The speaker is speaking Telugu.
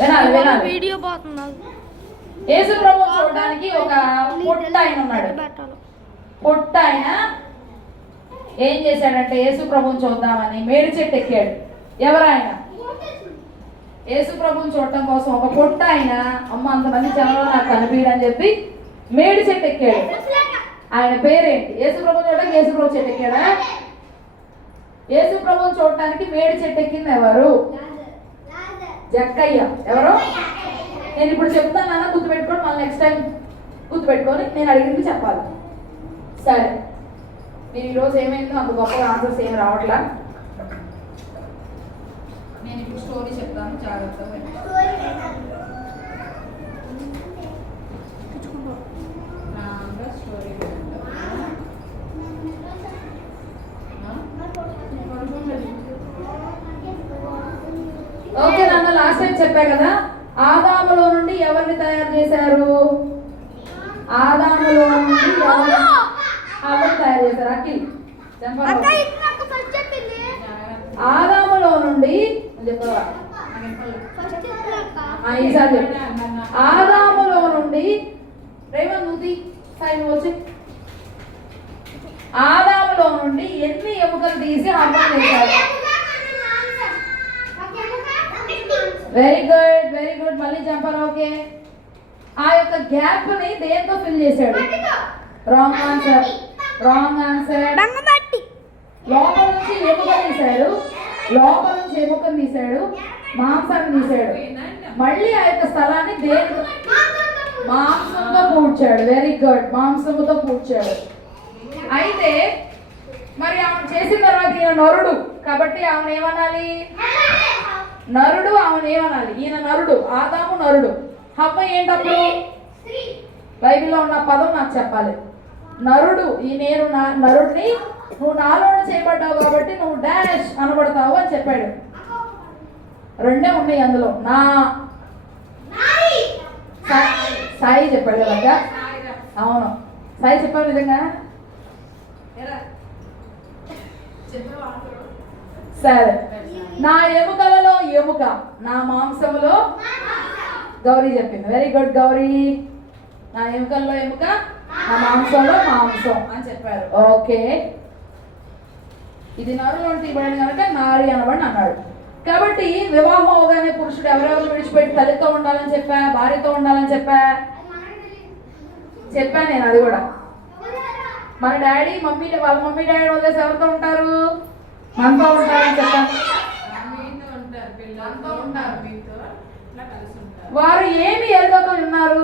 వినాలి వినాలి. వీడియో పోతున్నారు. యేసు ప్రభువుని చూడడానికి ఒక పొట్ట ఆయన ఉన్నాడు. పొట్ట ఆయన ఏం చేశాడంటే యేసు ప్రభువుని చూద్దామని మేడి చెట్టు ఎక్కాడు. ఎవరాయన? యేసు ప్రభువుని చూడటం కోసం ఒక పొట్ట ఆయన అమ్మ అంతమంది జనంలో నాకు కనిపించడని చెప్పి మేడి చెట్టు ఎక్కాడు. ఆయన పేరేంటి? యేసు ప్రభువుని చూడడానికి యేసు ప్రభు చెట్టు ఎక్కాడా? యేసు ప్రభువుని చూడటానికి మేడి చెట్టు ఎక్కింది ఎవరు? జక్కయ్య. ఎవరు? నేను ఇప్పుడు చెప్తాను నాన్న, గుర్తుపెట్టుకోండి. మళ్ళీ నెక్స్ట్ టైం గుర్తుపెట్టుకొని నేను అడిగింది చెప్పాలి. సరే, మీరు ఈరోజు ఏమైందో అంత గొప్పగా ఆన్సర్స్ ఏమి రావట్లా. నేను ఇప్పుడు స్టోరీ చెప్తాను, జాగ్రత్తగా స్టోరీ. ఓకే నాన్న, లాస్ట్ టైం చెప్పా కదా, ఆదాములో నుండి ఎవరిని తయారు చేశారు? ఆదాములో నుండి ఎవరిని తయారు చేశారు? అఖిల్ ఆదాములో నుండి చెప్పవా? ఈసారి చెప్పు. ఆదాములో నుండి రేవంత్ నువ్వు సైన్ వచ్చి ఆదాములో నుండి ఎన్ని ఎముకలు తీసి హవ్వను చేశారు? Very good, very good. మళ్ళీ చెప్పాలి. ఓకే, ఆ యొక్క గ్యాప్ ని దేంతో ఫిల్ చేశాడు? Wrong answer, wrong answer. లోపల నుంచి ఎముక తీశాడు, లోపల నుంచి ఎముకను తీశాడు, మాంసాన్ని తీశాడు. మళ్ళీ ఆ యొక్క స్థలాన్ని దేని? మాంసంతో పూడ్చాడు. వెరీ గుడ్, మాంసంతో పూడ్చాడు. అయితే మరి ఆమె చేసిన తర్వాత ఈయన నరుడు కాబట్టి ఆమెను ఏమనాలి? నరుడు. ఆమెను ఏమనాలి? ఈయన నరుడు, ఆదాము నరుడు. హవ్వ ఏంటప్పుడు? బైబిల్లో ఉన్న పదం నాకు చెప్పాలి. నరుడు. ఈ నేను నరుడిని, నువ్వు నాలోనే చేయబడ్డావు కాబట్టి నువ్వు డాష్ అనబడతావు అని చెప్పాడు. రెండే ఉన్నాయి అందులో. నా సాయి చెప్పాడు కదా. అవును, సాయి చెప్పాడు నిజంగా. సరే, నా ఎముకలలో ఎముక, నా మాంసములో. గౌరీ చెప్పింది. Very good Gauri. నా ఎముకల్లో ఎముక, నా మాంసంలో మాంసం అని చెప్పారు. ఓకే, ఇది నరులో తీయబడింది కనుక నారి అనబడి అన్నాడు. కాబట్టి వివాహం అవగానే పురుషుడు ఎవరెవరు విడిచిపెట్టి తల్లితో ఉండాలని చెప్పా, భార్యతో ఉండాలని చెప్పాను నేను. అది కూడా మన డాడీ మమ్మీ, వాళ్ళ మమ్మీ డాడీ వదిలేసి ఎవరితో ఉంటారు? మనతో ఉంటారని చెప్పాను. వారు ఏమి ఎరుగతో ఉన్నారు?